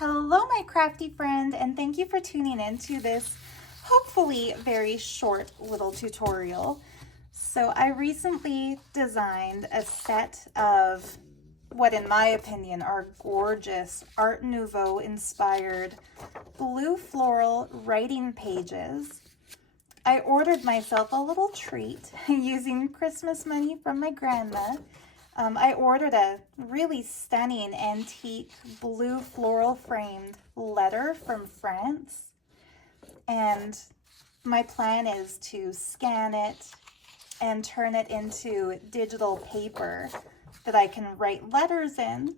Hello, my crafty friend, and thank you for tuning in to this hopefully very short little tutorial. So I recently designed a set of what in my opinion are gorgeous Art Nouveau inspired blue floral writing pages. I ordered myself a little treat using Christmas money from my grandma. I ordered a really stunning antique blue floral framed letter from France, and my plan is to scan it and turn it into digital paper that I can write letters in.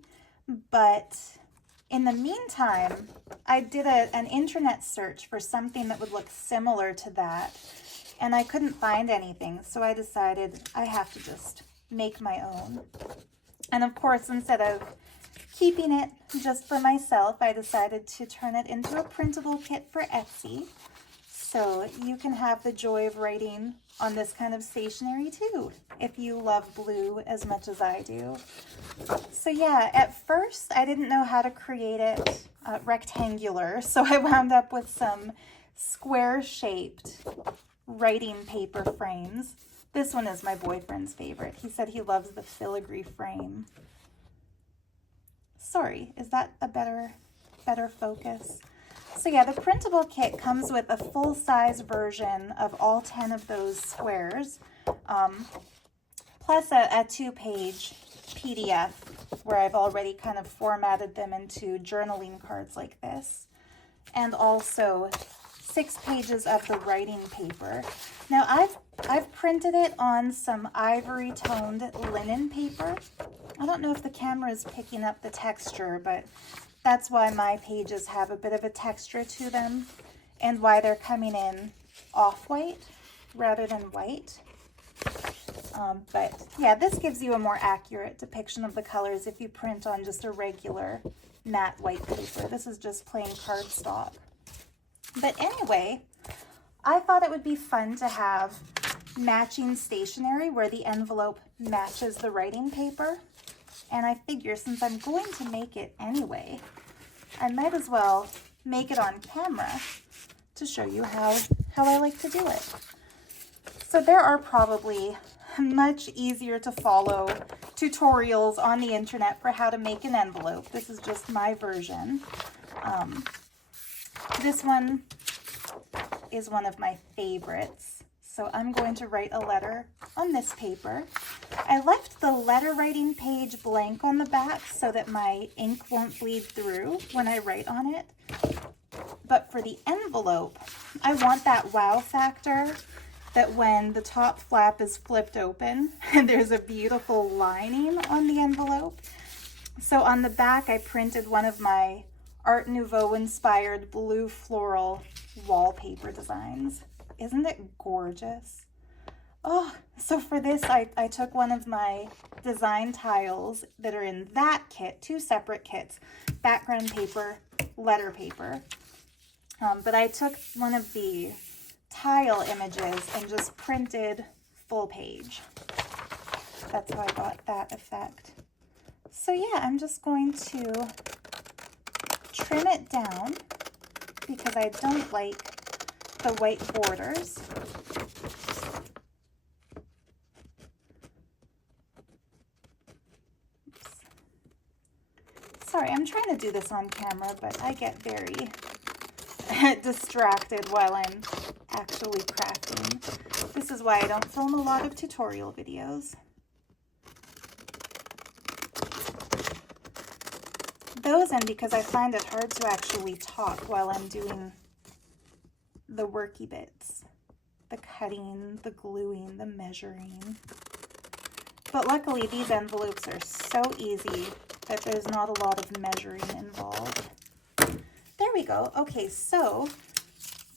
But in the meantime, I did an internet search for something that would look similar to that, and I couldn't find anything, so I decided I have to just make my own. And of course, instead of keeping it just for myself, I decided to turn it into a printable kit for Etsy, so you can have the joy of writing on this kind of stationery too, if you love blue as much as I do. So yeah, at first I didn't know how to create it rectangular, so I wound up with some square-shaped writing paper frames. This one is my boyfriend's favorite. He said he loves the filigree frame. Sorry, is that a better focus? So yeah, the printable kit comes with a full-size version of all 10 of those squares, plus a 2-page PDF where I've already kind of formatted them into journaling cards like this, and also 6 pages of the writing paper. Now I've printed it on some ivory toned linen paper. I don't know if the camera is picking up the texture, but that's why my pages have a bit of a texture to them and why they're coming in off-white rather than white. But yeah, this gives you a more accurate depiction of the colors if you print on just a regular matte white paper. This is just plain cardstock. But anyway, I thought it would be fun to have matching stationery where the envelope matches the writing paper. And I figure since I'm going to make it anyway, I might as well make it on camera to show you how I like to do it. So there are probably much easier to follow tutorials on the internet for how to make an envelope. This is just my version. This one is one of my favorites. So I'm going to write a letter on this paper. I left the letter writing page blank on the back so that my ink won't bleed through when I write on it. But for the envelope, I want that wow factor that when the top flap is flipped open and there's a beautiful lining on the envelope. So on the back, I printed one of my Art Nouveau inspired blue floral wallpaper designs. Isn't it gorgeous? Oh, so for this, I took one of my design tiles that are in that kit, 2 separate kits, background paper, letter paper. But I took one of the tile images and just printed full page. That's how I got that effect. So yeah, I'm just going to trim it down because I don't like the white borders. Oops. Sorry, I'm trying to do this on camera, but I get very distracted while I'm actually crafting. This is why I don't film a lot of tutorial videos. Those and because I find it hard to actually talk while I'm doing the worky bits, the cutting, the gluing, the measuring. But luckily these envelopes are so easy that there's not a lot of measuring involved. There we go. Okay, so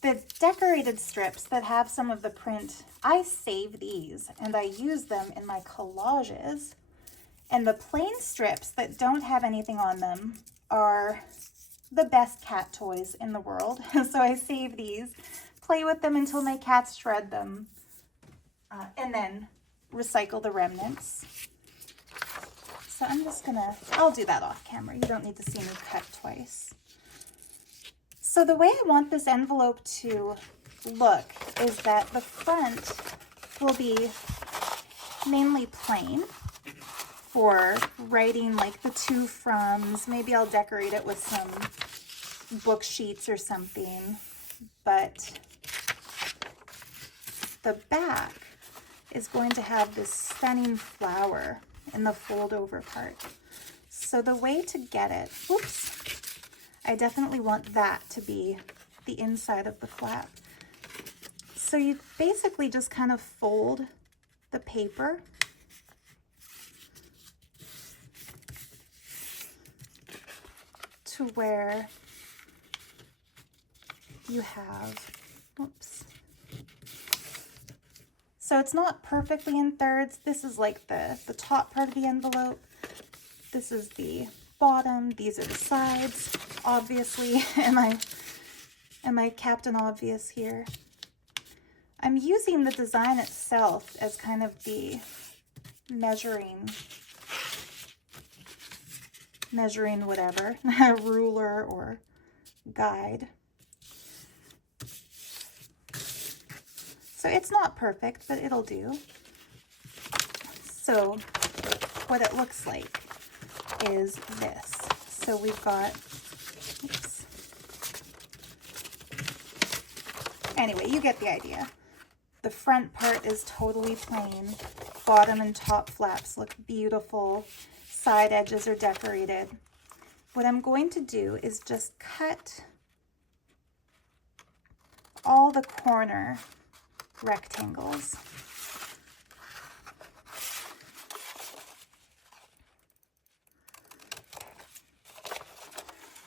the decorated strips that have some of the print, I save these and I use them in my collages. And the plain strips that don't have anything on them are the best cat toys in the world. So I save these, play with them until my cats shred them, and then recycle the remnants. So I'm just gonna, I'll do that off camera. You don't need to see me cut twice. So the way I want this envelope to look is that the front will be mainly plain for writing like the to froms. Maybe I'll decorate it with some book sheets or something, but the back is going to have this stunning flower in the fold over part. So the way to get it, whoops, I definitely want that to be the inside of the flap. So you basically just kind of fold the paper to where you have, oops. So it's not perfectly in thirds. This is like the top part of the envelope. This is the bottom. These are the sides. Obviously, am I Captain Obvious here? I'm using the design itself as kind of the measuring whatever, ruler or guide. So it's not perfect, but it'll do. So what it looks like is this. So we've got, oops. Anyway, you get the idea. The front part is totally plain. Bottom and top flaps look beautiful. Side edges are decorated. What I'm going to do is just cut all the corner rectangles.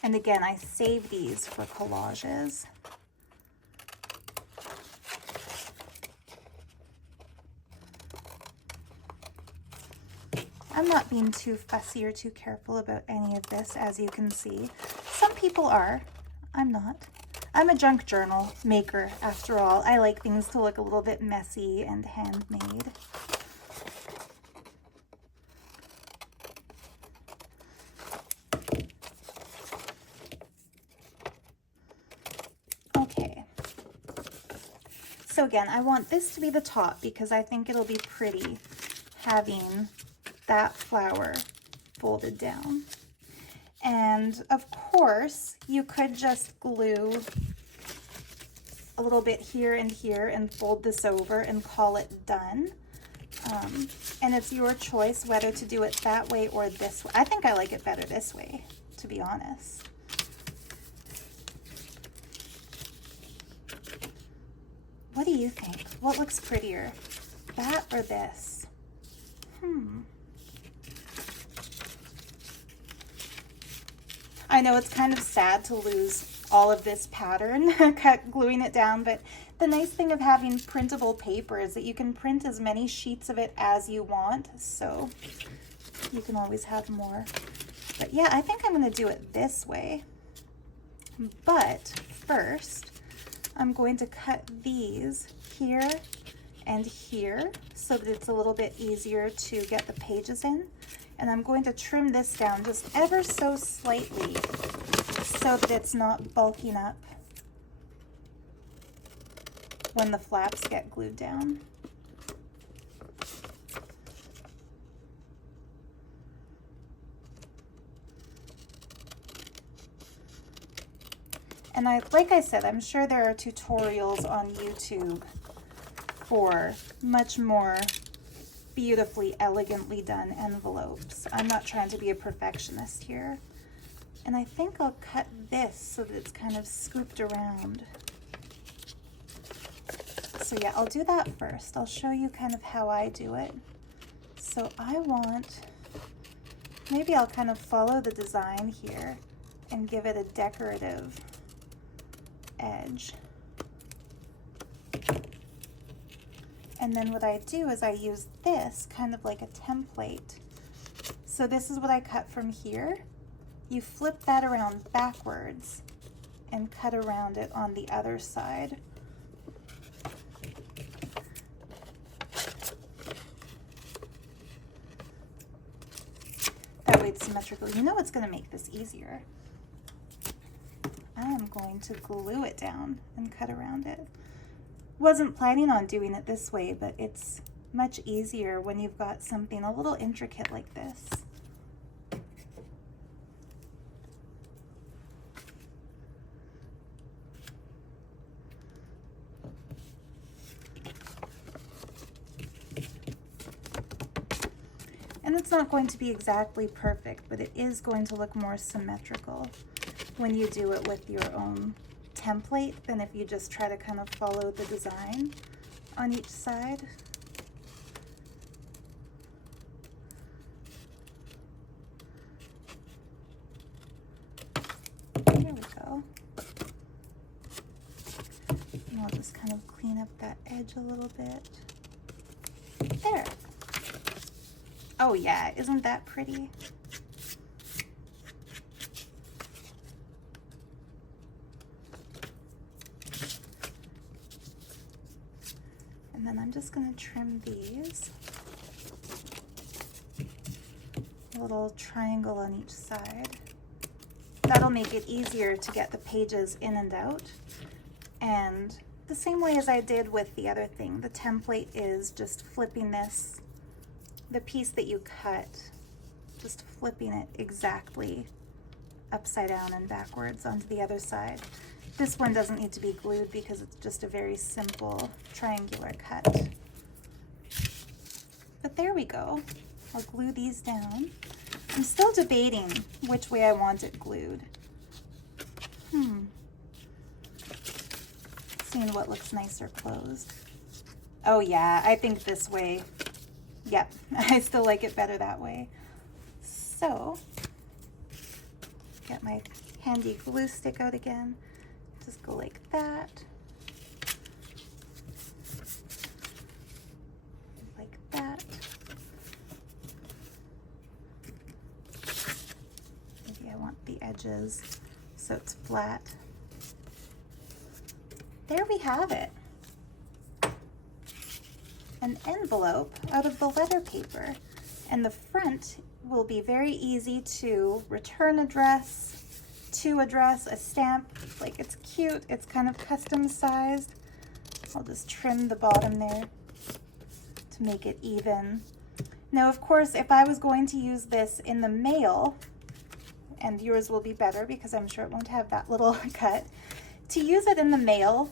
And again, I save these for collages. I'm not being too fussy or too careful about any of this, as you can see. Some people are. I'm not. I'm a junk journal maker, after all. I like things to look a little bit messy and handmade. Okay. So again, I want this to be the top because I think it'll be pretty having that flower folded down. And of course, you could just glue a little bit here and here and fold this over and call it done. And it's your choice whether to do it that way or this way. I think I like it better this way, to be honest. What do you think? What looks prettier, that or this? I know it's kind of sad to lose all of this pattern, gluing it down, but the nice thing of having printable paper is that you can print as many sheets of it as you want, so you can always have more. But yeah, I think I'm going to do it this way. But first, I'm going to cut these here and here so that it's a little bit easier to get the pages in. And I'm going to trim this down just ever so slightly so that it's not bulking up when the flaps get glued down. And like I said, I'm sure there are tutorials on YouTube for much more beautifully, elegantly done envelopes. I'm not trying to be a perfectionist here. And I think I'll cut this so that it's kind of scooped around. So yeah, I'll do that first. I'll show you kind of how I do it. So I want, maybe I'll kind of follow the design here and give it a decorative edge. And then what I do is I use this kind of like a template. So this is what I cut from here. You flip that around backwards and cut around it on the other side. That way it's symmetrical. You know what's going to make this easier? I'm going to glue it down and cut around it. Wasn't planning on doing it this way, but it's much easier when you've got something a little intricate like this. And it's not going to be exactly perfect, but it is going to look more symmetrical when you do it with your own template than if you just try to kind of follow the design on each side. There we go. And I'll just kind of clean up that edge a little bit. There. Oh yeah, isn't that pretty? And then I'm just going to trim these. A little triangle on each side. That'll make it easier to get the pages in and out. And the same way as I did with the other thing, the template is just flipping this, the piece that you cut, just flipping it exactly upside down and backwards onto the other side. This one doesn't need to be glued because it's just a very simple triangular cut. But there we go. I'll glue these down. I'm still debating which way I want it glued. Seeing what looks nicer closed. Oh yeah, I think this way. Yep, I still like it better that way. So, get my handy glue stick out again. Just go like that. Like that. Maybe I want the edges so it's flat. There we have it. An envelope out of the letter paper. And the front will be very easy to return address, to address, a stamp. Like, it's cute, it's kind of custom sized. I'll just trim the bottom there to make it even. Now, of course, if I was going to use this in the mail, and yours will be better because I'm sure it won't have that little cut, to use it in the mail,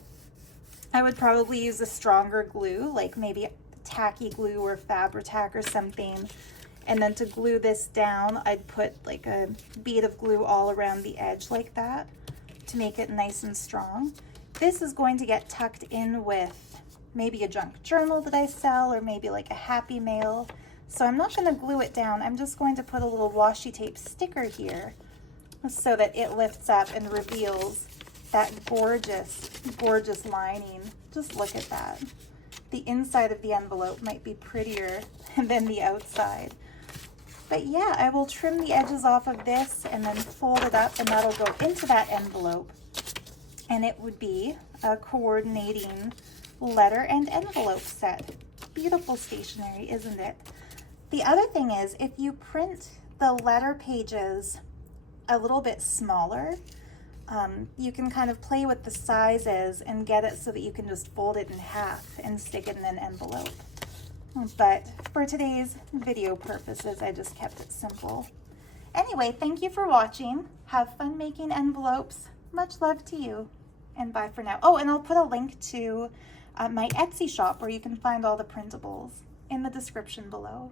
I would probably use a stronger glue, like maybe tacky glue or Fabri-Tac or something. And then to glue this down, I'd put like a bead of glue all around the edge like that to make it nice and strong. This is going to get tucked in with maybe a junk journal that I sell, or maybe like a Happy Mail. So I'm not going to glue it down. I'm just going to put a little washi tape sticker here so that it lifts up and reveals that gorgeous, gorgeous lining. Just look at that. The inside of the envelope might be prettier than the outside. But yeah, I will trim the edges off of this and then fold it up, and that'll go into that envelope. And it would be a coordinating letter and envelope set. Beautiful stationery, isn't it? The other thing is, if you print the letter pages a little bit smaller, you can kind of play with the sizes and get it so that you can just fold it in half and stick it in an envelope. But for today's video purposes, I just kept it simple. Anyway, thank you for watching. Have fun making envelopes. Much love to you, and bye for now. Oh, and I'll put a link to my Etsy shop where you can find all the printables in the description below.